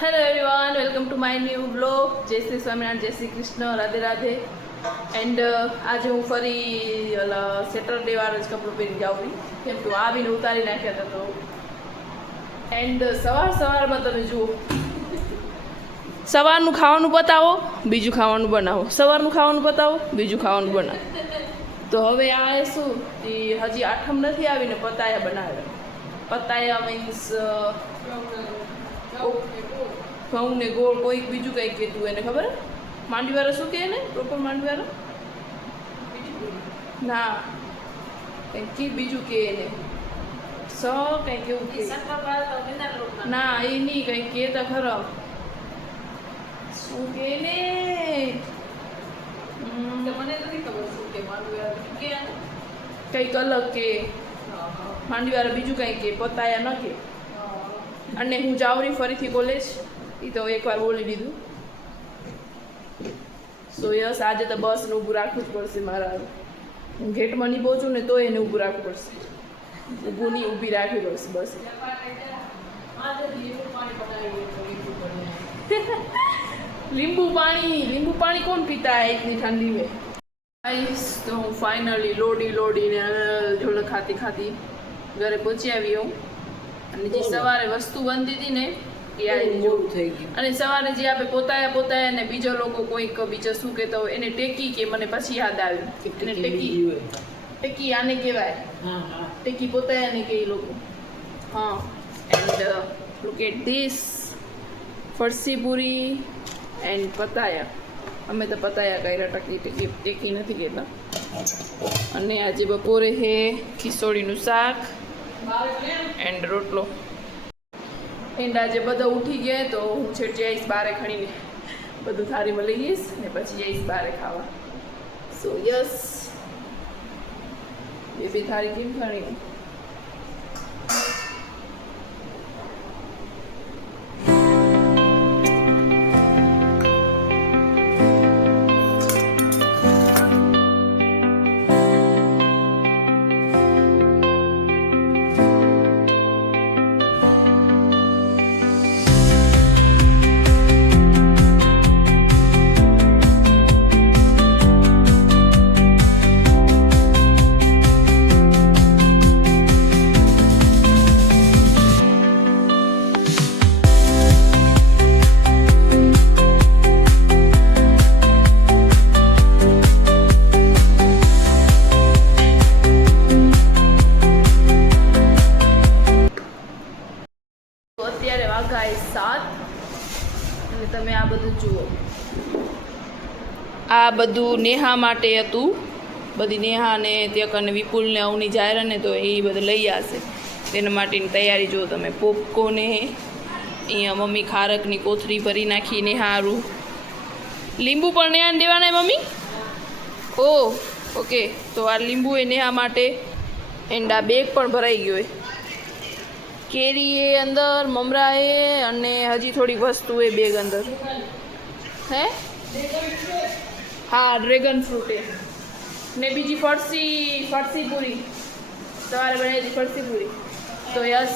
Hello everyone, welcome to my new blog. જય શ્રી સ્વામિનારાયણ, જય Shri Krishna, Radhe Radhe. And આજે હું ફરી સેટરડે વાળા જ કપડું પહેરી જાઉં કેમ કે આવીને ઉતારી નાખ્યા હતા. તો એન્ડ સવારમાં તમે જુઓ, સવારનું ખાવાનું બતાવો, બીજું ખાવાનું બનાવો, સવારનું ખાવાનું બતાવો, બીજું ખાવાનું બનાવો. તો હવે આ શું એ હજી આઠમ નથી આવીને પતાયા બનાવે. પતાયા મીન્સ ઘઉં ને ગોળ, કોઈક બીજું કંઈક કહેતું એને ખબર. માંડવીવાળા શું કહે ને પ્રોપર માંડવીવાળા ના કંઈક બીજું કહે એને કંઈક એવું કે ના એ નહીં કંઈક કહેતા ખરા શું કહે ને મને નથી ખબર શું કે માંડવીવાળા કે કંઈક અલગ કે માંડવીવાળા બીજું કંઈક કે પતાયા ન કે. અને હું જાઉં રહી ફરીથી કોલેજ, એ તો એકવાર બોલી દીધું. સો યસ, આજે તો બસને ઊભું રાખવું જ પડશે મારા. હું ગેટમાં નહીં પહોંચું ને તો એને ઊભું રાખવું પડશે, ઊભું નહીં ઊભી રાખવી પડશે બસ. લીંબુ પાણી કોણ પીતા એટલી ઠંડી में. તો હું ફાઇનલી લોડીને જોડે ખાતી ઘરે પહોંચી આવી હું. અને જે સવારે વસ્તુ બનતી હતી ને એ આવી થઈ ગઈ. અને સવારે જે આપણે પોતાયા ને બીજા લોકો કોઈક બીજા શું કહેતા હોય એને ટેકી કે મને પછી યાદ આવ્યું એને ટેકી આને કહેવાય. ટેકી પોતાયા ને કે એ લોકો. હા, and look at this farsi puri and પતાયા. અમે તો પતાયા કર્યા, ટેકી નથી કહેતા. અને આજે બપોરે હે ખીચડીનું શાક એન્ડ રોટલો. એન્ડ આજે બધા ઉઠી ગયા તો હું છેટ જઈશ બારે ખણીને બધું થાળીમાં લઈ જઈશ ને પછી જઈશ બારે ખાવા. સો યસ, એ બી થાળી કેમ ખણી. અત્યારે વાગ્યા 7 અને તમે આ બધું જુઓ. આ બધું નેહા માટે હતું. બધી નેહા ને ત્યક અને વિપુલ ને અવની જાહેર ને તો એ બધું લઈ આવશે. તેના માટેની તૈયારી જુઓ તમે. પોપકોને અહીંયા મમ્મી ખારકની કોથળી ભરી નાખી નેહા હારું. લીંબુ પણ નેહાને દેવાના મમ્મી. ઓહ ઓકે, તો આ લીંબુ એ નેહા માટે. એન્ડ આ બેગ પણ ભરાઈ ગયો. કેરી એ અંદર, મમરા એ અને હજી થોડીક વસ્તુ એ બેગ અંદર. હે હા, ડ્રેગન ફ્રૂટ એ ને બીજી ફરસી પૂરી સવારે બનાવી હતી ફરસી પૂરી. તો યસ,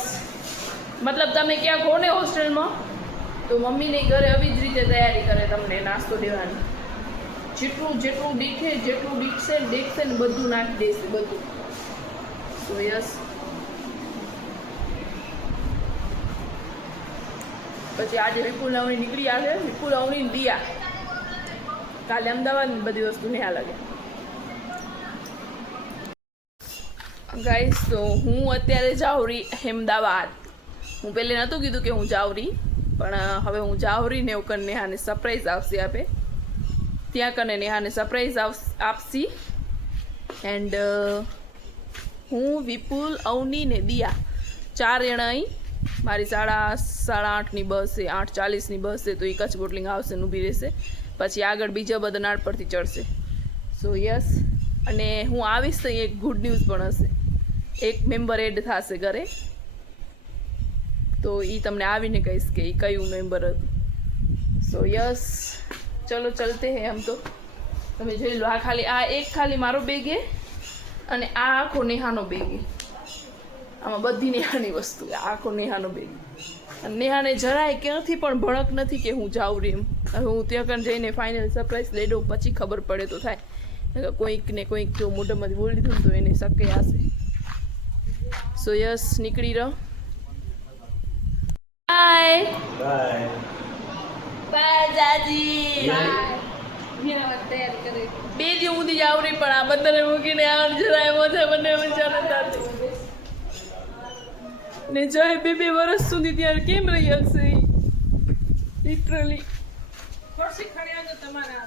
મતલબ તમે ક્યાં કહો ને હોસ્ટેલમાં તો મમ્મીને ઘરે આવી જ રીતે તૈયારી કરે તમને નાસ્તો દેવાની. જેટલું દેખશે ને બધું નાખી દેશે બધું. તો યસ, પછી આજે વિપુલ અવની નીકળી આવે. વિપુલ અવની દિયા કાલે અમદાવાદની બધી વસ્તુ નહીં લાગે ગાઈસ. તો હું અત્યારે જાઉં રહી અહેમદાબાદ. હું પહેલે નહોતું કીધું કે હું જાઉં રહી, પણ હવે હું જાઉં રહી ને એવું કરીને નેહાને સરપ્રાઈઝ આપશે આપે. ત્યાં કને નેહાને સરપ્રાઈઝ આપશી. એન્ડ હું વિપુલ અવની ને દિયા 4 જણા અહીં. મારી 8:30ની બસ છે, 8:40ની બસ છે. તો એ કચ્છ બોટલિંગ આવશે ને ઊભી રહેશે. પછી આગળ બીજા બધા નાળ પરથી ચડશે. સો યસ, અને હું આવીશ તો એક ગુડ ન્યૂઝ પણ હશે. એક મેમ્બર એડ થશે ઘરે, તો એ તમને આવીને કહીશ કે એ કયું મેમ્બર હતું. સો યસ, ચલો ચલતે હે હમ. તો તમે જોઈ લો, આ એક ખાલી મારો બેગ હે અને આ આખો નેહાનો બેગ હે. આમાં બધી નેહાની વસ્તુ, આખો નેહાનો બેગ. નેહાને જરાય ક્યાંથી પણ ભણક નથી કે હું જાઉં રહી એમ. હવે હું ત્યાં કણ જઈને ફાઇનલ સરપ્રાઈઝ લઈ દઉં પછી ખબર પડે તો થાય. કોઈક ને કોઈક જો મોઢામાંથી બોલી દીધું તો એને શક્ય હશે. સો યસ નીકળી રહો. Bye bye. બાય જાજી. બે દી સુધી જાવ રહી પણ આ બધાને મૂકીને આવવાનું જરાય મોઢે બંને વિચાર નથી. ને જાય 2 વર્ષ સુધી ત્યાં કેમ રહી હશે લિટરલી. ખુરશી ખડ્યા તો તમારા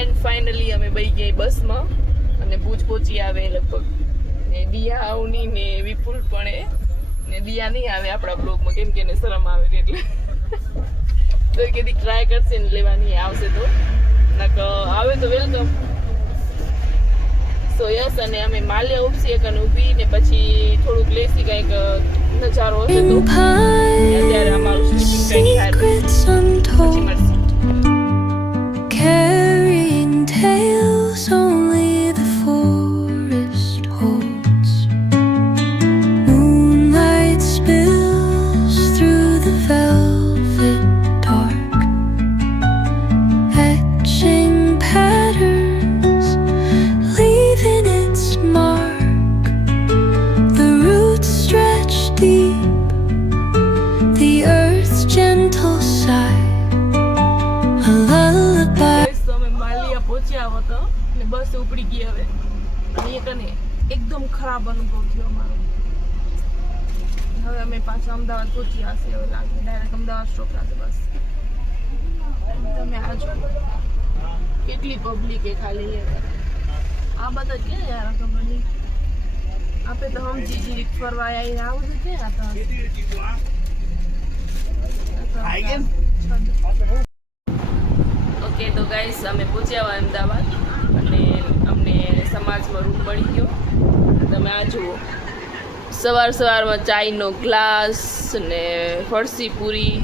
એન્ડ ફાઇનલી અમે બઈ ગઈ બસમાં અને ભુજ પહોંચી આવે લગભગ. ને દિયા આવની ને વિપુલ પણ ને દિયા નહીં આવે આપણા બ્લોગમાં કેમ કે એને શરમ આવે એટલે તો કીધી ટ્રાય કરશે ને લેવાની આવશે તો નક આવે તો વેલકમ. સો યસ અને અમે માલ્યા ઉપસી એક અને ઊભી ને પછી થોડુંક લેસી કંઈક નજારો હશે તો અત્યારે અમારું સ્લીપિંગ ટાઈમ થાય પછી મળશે. Carrying tales only the forest holds. Moonlight spills through the velvet dark, etching patterns, leaving its mark. The roots stretch deep, the earth's gentle sigh, a lullaby. તો અમે માલિયા પહોંચ્યા હતો ને બસ ઉપડી ગઈ હવે. અને એક અને એકદમ ખરાબ અનુભવ થયો અમારો. હવે અમે પાછા અમદાવાદ પહોંચ્યા હશે એવું લાગે. ડાયરેક્ટ અમદાવાદ સ્ટોપ થશે બસ. તમે આ જો કેટલી પબ્લિક એ ખાલી આ બધા ક્યાં યાર ખબર નહીં. આપે તો સમજી જીરીક ફરવા આવીને આ બધું ક્યાં હતા. ઓકે તો ગાઈસ અમે પહોંચ્યા અમદાવાદ અને અમને સમાજમાં રૂમ મળી ગયો. તમે આ જુઓ સવારમાં ચાયનો ગ્લાસ ને ફરસી પૂરી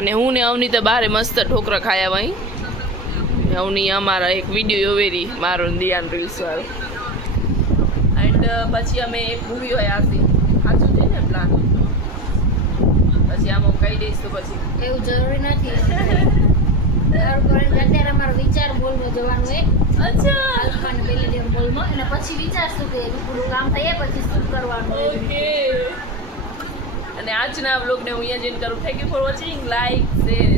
અને હું ને અવની તો બહાર મસ્ત ઠોકરા ખાયા વहीं. અવની અમારા એક વિડીયો વેરી મારો દિયાન રીલ્સ વાળો. એન્ડ પછી અમે એક મૂવી હોય આથી સાચું છે ને પ્લાન પછી આમાં કહી દઈશ તો પછી એવું જરૂરી નથી. અત્યારે અમારો વિચાર બોલમાં જવાનું હોય. અચ્છા આલ્ફાને પેલેડિયમ બોલમાં અને પછી વિચારશું કે પૂરું કામ થયા પછી શું કરવાનું. ઓકે અને આજના વ્લોગને હું અહીંયા જઈને કરું. Thank you for watching. Like share